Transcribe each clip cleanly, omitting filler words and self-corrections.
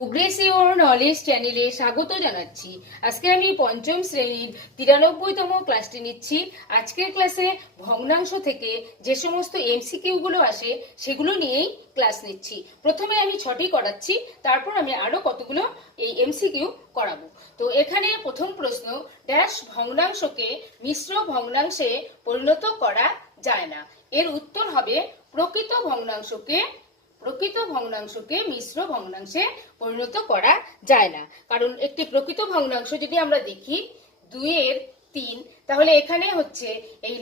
Progressive knowledge চ্যানেলে স্বাগত জানাচ্ছি। আজকে আমি পঞ্চম শ্রেণীর 93তম ক্লাসটি নিচ্ছি। আজকের ক্লাসে ভগ্নাংশ থেকে যে সমস্ত এমসিকিউ গুলো আসে সেগুলো নিয়েই ক্লাস নিচ্ছি। প্রথমে আমি 6টি করাচ্ছি, তারপর আমি আরো কতগুলো এই এমসিকিউ করাবো। তো এখানে প্রথম প্রশ্ন, ড্যাশ ভগ্নাংশকে মিশ্র ভগ্নাংশে পরিণত করা যায় না। এর উত্তর হবে প্রকৃত ভগ্নাংশকে মিশ্র ভগ্নাংশে পরিণত করা যায় না। কারণ একটি প্রকৃত ভগ্নাংশ যদি আমরা দেখি 2 এর 3, তাহলে এখানে হচ্ছে এই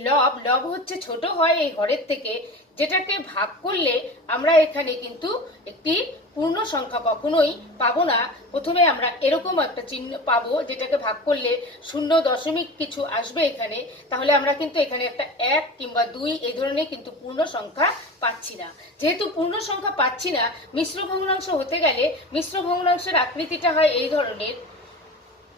লব হচ্ছে ছোট হয় এই হরের থেকে, যেটাকে ভাগ করলে আমরা এখানে কিন্তু একটি পূর্ণ সংখ্যা কখনোই পাবো না। প্রথমে আমরা এরকম একটা চিহ্ন পাবো, যেটাকে ভাগ করলে 0 কিছু আসবে এখানে, তাহলে আমরা কিন্তু এখানে একটা 1 কিংবা 2 এই ধরনের কিন্তু পূর্ণ সংখ্যা পাচ্ছি না। যেহেতু পূর্ণ সংখ্যা পাচ্ছি না, মিশ্র ভগ্নাংশ হতে গেলে মিশ্র ভগ্নাংশের আকৃতিটা হয় এই ধরনের,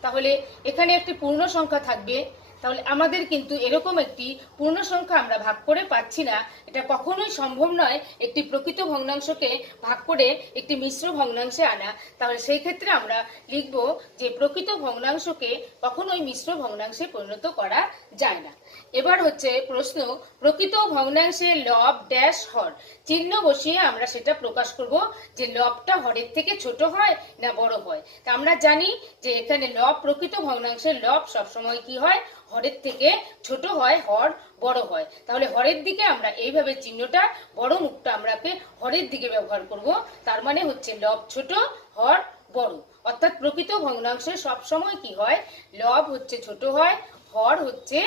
তাহলে এখানে একটি পূর্ণ সংখ্যা থাকবে। তাহলে আমাদের কিন্তু এরকম একটি পূর্ণ সংখ্যা আমরা ভাগ করে পাচ্ছি না। এটা কখনোই সম্ভব নয় একটি প্রকৃত ভগ্নাংশকে ভাগ করে একটি মিশ্র ভগ্নাংশে আনা। তাহলে সেই ক্ষেত্রে আমরা লিখব যে প্রকৃত ভগ্নাংশকে কখনোই মিশ্র ভগ্নাংশে পরিণত করা যায় না। এবার হচ্ছে প্রশ্ন, প্রকৃত ভগ্নাংশের লব ড্যাশ হর, চিহ্ন বসিয়ে আমরা সেটা প্রকাশ করব যে লবটা হরের থেকে ছোট হয় না বড় হয়। তা আমরা জানি যে এখানে লব, প্রকৃত ভগ্নাংশের লব সবসময় কি হয়, হরের থেকে ছোট হয়, হর বড় হয়। তাহলে হরের দিকে আমরা এইভাবে চিহ্নটা, বড় মুখটা আমরাকে হরের দিকে ব্যবহার করব। তার মানে হচ্ছে লব ছোট, হর বড়। অর্থাৎ প্রকৃত ভগ্নাংশে সবসময় কি হয়, লব হচ্ছে ছোট হয়, হর হচ্ছে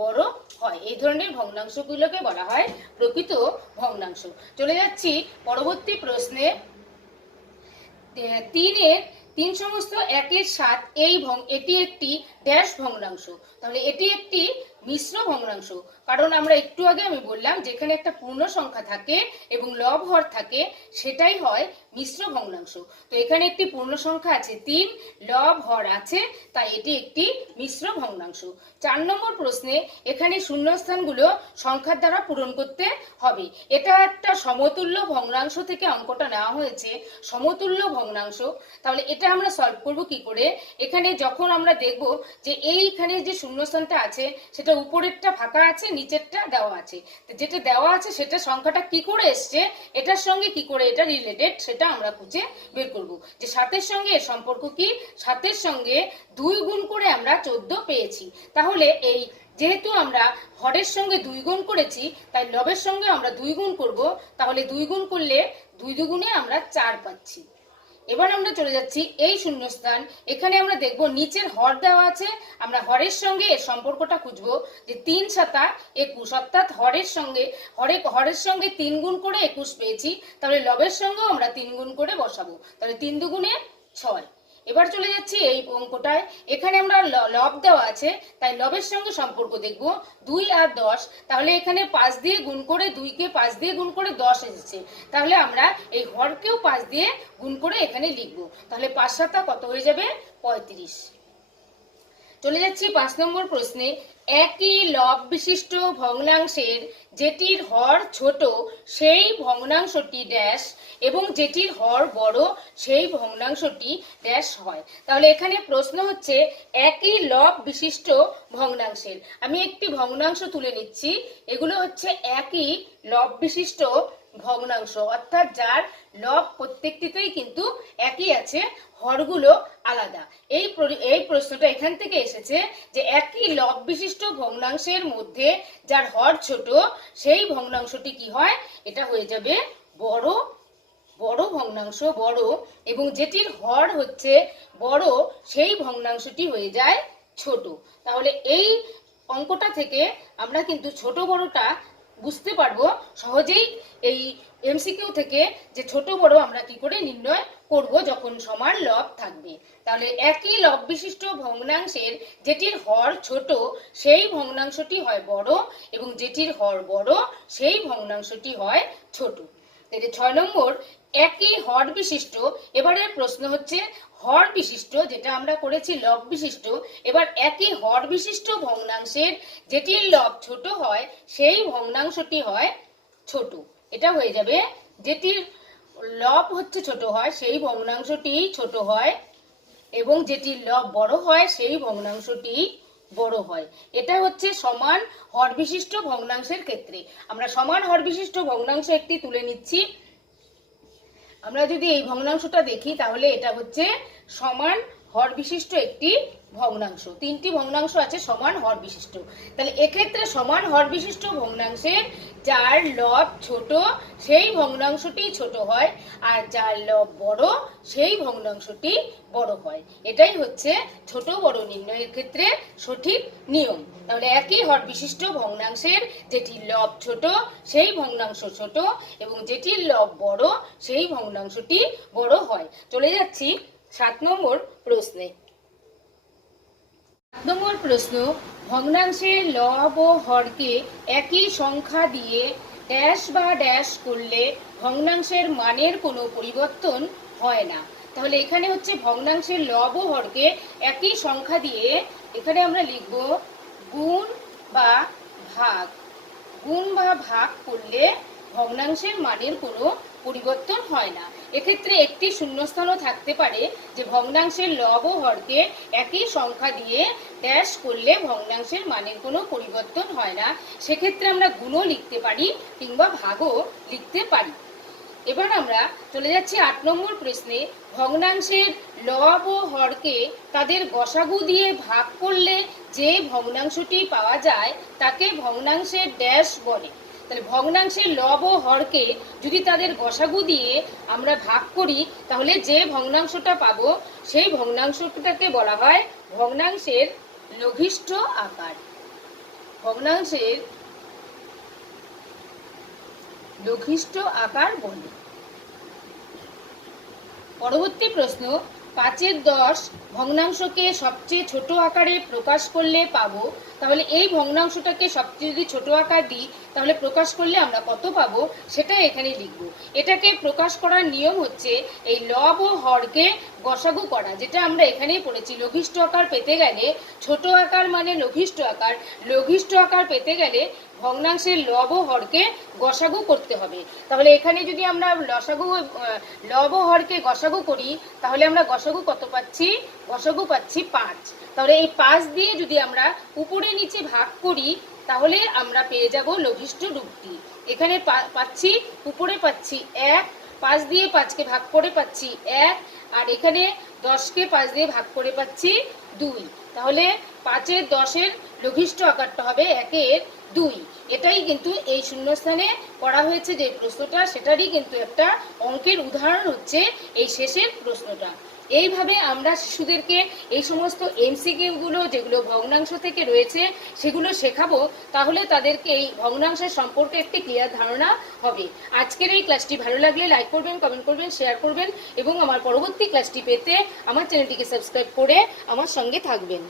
বড় হয়। এই ধরনের ভগ্নাংশগুলোকে বলা হয় প্রকৃত ভগ্নাংশ। চলে যাচ্ছি পরবর্তী প্রশ্নে। 3-এর 3 সমস্ত 1-এর 7 এটি একটি ড্যাশ ভগ্নাংশ। তাহলে এটি একটি মিশ্র ভগ্নাংশ। কারণ আমরা একটু আগে আমি বললাম যেখানে একটা পূর্ণ সংখ্যা থাকে এবং লব হর থাকে সেটাই হয় মিশ্র ভগ্নাংশ। তো এখানে একটি পূর্ণ সংখ্যা আছে 3, লব হর আছে, তাই এটি একটি মিশ্র ভগ্নাংশ। 4 নম্বর প্রশ্নে এখানে শূন্যস্থানগুলো সংখ্যার দ্বারা পূরণ করতে হবে। এটা একটা সমতুল্য ভগ্নাংশ থেকে অঙ্কটা নেওয়া হয়েছে, সমতুল্য ভগ্নাংশ। তাহলে এটা আমরা সলভ করব কি করে? এখানে যখন আমরা দেখব যে এইখানে যে শূন্যস্থানটা আছে সেটা উপরেরটা ফাঁকা আছে, নিচেরটা দেওয়া আছে, তো যেটা দেওয়া আছে সেটা সংখ্যাটা কি করে এসছে, এটার সঙ্গে কি করে এটা রিলেটেড সেটা আমরা খুঁজে বের করব। যে 7-এর সঙ্গে এর সম্পর্ক কি, 7-এর সঙ্গে 2 গুণ করে আমরা 14 পেয়েছি। তাহলে এই যেহেতু আমরা হরের সঙ্গে 2 গুণ করেছি, তাই লবের সঙ্গে আমরা 2 গুণ করব। তাহলে 2 গুণ করলে 2 দুগুণে আমরা 4 পাচ্ছি। এবার আমরা চলে যাচ্ছি এই শূন্যস্থান। এখানে আমরা দেখব নিচের হর দেওয়া আছে, আমরা হরের সঙ্গে এর সম্পর্কটা খুঁজবো যে 3 7 21, অর্থাৎ হরের সঙ্গে 3 গুণ করে 21 পেয়েছি। তাহলে লবের সঙ্গেও আমরা 3 গুণ করে বসাবো, তাহলে 3 দুগুণে 6। এবার চলে যাচ্ছি এই অঙ্কটায়। এখানে আমরা লব দেওয়া আছে, তাই লবের সঙ্গে সম্পর্ক দেখব 2 আর 10। তাহলে এখানে 5 দিয়ে গুণ করে, 2কে 5 দিয়ে গুণ করে 10 এসেছে। তাহলে আমরা এই হরকেও 5 দিয়ে গুণ করে এখানে লিখব। তাহলে 5 7 কত হয়ে যাবে, 35। চলে যাচ্ছি 5 নম্বর প্রশ্নে। একই লব বিশিষ্ট ভগ্নাংশের যেটির হর ছোট সেই ভগ্নাংশটি ড্যাশ এবং যেটির হর বড় সেই ভগ্নাংশটি ড্যাশ হয়। তাহলে এখানে প্রশ্ন হচ্ছে একই লব বিশিষ্ট ভগ্নাংশের। আমি একটি ভগ্নাংশ তুলে নিচ্ছি। এগুলো হচ্ছে একই লব বিশিষ্ট ভগ্নাংশ, অর্থাৎ যার লব প্রত্যেকটিতেই কিন্তু একই আছে, হরগুলো আলাদা। এই প্রশ্নটা এখান থেকে এসেছে যে একই লব বিশিষ্ট ভগ্নাংশের মধ্যে যার হর ছোট সেই ভগ্নাংশটি কি হয়, এটা হয়ে যাবে বড় ভগ্নাংশ, বড়, এবং যেটির হর হচ্ছে বড় সেই ভগ্নাংশটি হয়ে যায় ছোট। তাহলে এই অঙ্কটা থেকে আমরা কিন্তু ছোট বড়টা বুঝতে পারবো সহজেই এই এমসিকিউ থেকে, যে ছোট বড় আমরা কি করে নির্ণয় করব যখন সমান লব থাকবে। তাহলে একই লব বিশিষ্ট ভগ্নাংশের যেটির হর ছোট সেই ভগ্নাংশটি হয় বড় এবং যেটির হর বড় সেই ভগ্নাংশটি হয় ছোট। 6 নম্বর, একই হর বিশিষ্ট। এবারের প্রশ্ন হচ্ছে হর বিশিষ্ট, যেটা আমরা করেছি লব বিশিষ্ট। এবার একই হর বিশিষ্ট ভগ্নাংশের যেটির লব ছোট হয় সেই ভগ্নাংশটি হয় ছোট। এটা হয়ে যাবে যেটির লব হচ্ছে ছোট হয় সেই ভগ্নাংশটি ছোট হয় এবং যেটি লব বড় হয় সেই ভগ্নাংশটি বড় হয়। এটা হচ্ছে সমান হর বিশিষ্ট ভগ্নাংশের ক্ষেত্রে। আমরা সমান হর বিশিষ্ট ভগ্নাংশ একটি তুলে নিচ্ছি। আমরা যদি এই ভগ্নাংশটা দেখি তাহলে এটা হচ্ছে সমান হর বিশিষ্ট একটি ভগ্নাংশ। তিনটি ভগ্নাংশ আছে সমান হর বিশিষ্ট। তাহলে এক্ষেত্রে সমান হর বিশিষ্ট ভগ্নাংশের যার লব ছোট সেই ভগ্নাংশটি ছোট হয় আর যার লব বড় সেই ভগ্নাংশটি বড় হয়। এটাই হচ্ছে ছোট বড় নির্ণয়ের ক্ষেত্রে সঠিক নিয়ম। তাহলে একই হর বিশিষ্ট ভগ্নাংশের যেটির লব ছোট সেই ভগ্নাংশ ছোট এবং যেটির লব বড় সেই ভগ্নাংশটি বড় হয়। চলে যাচ্ছি 7 নম্বর প্রশ্নে। 7 নম্বর প্রশ্ন, ভগ্নাংশের লব ও হরকে একই সংখ্যা দিয়ে ড্যাশ বা ড্যাশ করলে ভগ্নাংশের মানের কোনো পরিবর্তন হয় না। তাহলে এখানে হচ্ছে ভগ্নাংশের লব ও হরকে একই সংখ্যা দিয়ে এখানে আমরা লিখব গুণ বা ভাগ। গুণ বা ভাগ করলে ভগ্নাংশের মানের কোনো পরিবর্তন হয় না। এক্ষেত্রে একটি শূন্যস্থানও থাকতে পারে যে ভগ্নাংশের লব ও হরকে একই সংখ্যা দিয়ে ড্যাশ করলে ভগ্নাংশের মানের কোনো পরিবর্তন হয় না। সেক্ষেত্রে আমরা গুণও লিখতে পারি কিংবা ভাগও লিখতে পারি। এবার আমরা চলে যাচ্ছি 8 নম্বর প্রশ্নে। ভগ্নাংশের লব ও হরকে তাদের গসাগু দিয়ে ভাগ করলে যে ভগ্নাংশটি পাওয়া যায় তাকে ভগ্নাংশের ড্যাশ বলে। তাহলে ভগ্নাংশের লব ও হরকে যদি তাদের গসাগু দিয়ে আমরা ভাগ করি তাহলে যে ভগ্নাংশটা পাবো সেই ভগ্নাংশটাকে বলা হয় ভগ্নাংশের লঘিষ্ঠ আকার। ভগ্নাংশের লঘিষ্ঠ আকার বলে। পরবর্তী প্রশ্ন, 5/10 ভগ্নাংশকে সবচেয়ে ছোট আকারে প্রকাশ করলে পাবো। তাহলে এই ভগ্নাংশটাকে সবচেয়ে যদি ছোট আকার দিই তাহলে প্রকাশ করলে আমরা কত পাবো সেটা এখানে লিখব। এটাকে প্রকাশ করার নিয়ম হচ্ছে এই লব ও হরকে গসাগু করা, যেটা আমরা এখানেই পড়েছি। লঘিষ্ঠ আকার পেতে গেলে ছোট আকার মানে লঘিষ্ঠ আকার, লঘিষ্ঠ আকার পেতে গেলে ভগ্নাংশের লব ও হরকে গসাগু করতে হবে। তাহলে এখানে যদি আমরা লব ও হরকে গসাগু করি তাহলে আমরা গসাগু কত পাচ্ছি? গসাগু পাচ্ছি 5। তাহলে এই 5 দিয়ে যদি আমরা উপরে নিচে ভাগ করি তাহলে আমরা পেয়ে যাব লঘিষ্ঠ রূপটি। এখানে পাচ্ছি উপরে পাচ্ছি 1, 5 দিয়ে 5কে ভাগ করে পাচ্ছি 1, আর এখানে 10কে 5 দিয়ে ভাগ করে পাচ্ছি 2। তাহলে 5/10 লঘিষ্ঠ আকারটা হবে 1/2। এটাই কিন্তু এই শূন্যস্থানে করা হয়েছে যে প্রশ্নটা, সেটারই কিন্তু একটা অঙ্কের উদাহরণ হচ্ছে এই শেষের প্রশ্নটা। এইভাবে আমরা শিশুদেরকে এই সমস্ত এমসিকিউ গুলো যেগুলো ভগ্নাংশ থেকে রয়েছে সেগুলো শেখাবো, তাহলে তাদেরকে এই ভগ্নাংশের সম্পর্কে একটি ক্লিয়ার ধারণা হবে। আজকের এই ক্লাসটি ভালো লাগলে লাইক করবেন, কমেন্ট করবেন, শেয়ার করবেন এবং আমার পরবর্তী ক্লাসটি পেতে আমার চ্যানেলটিকে সাবস্ক্রাইব করে আমার সঙ্গে থাকবেন।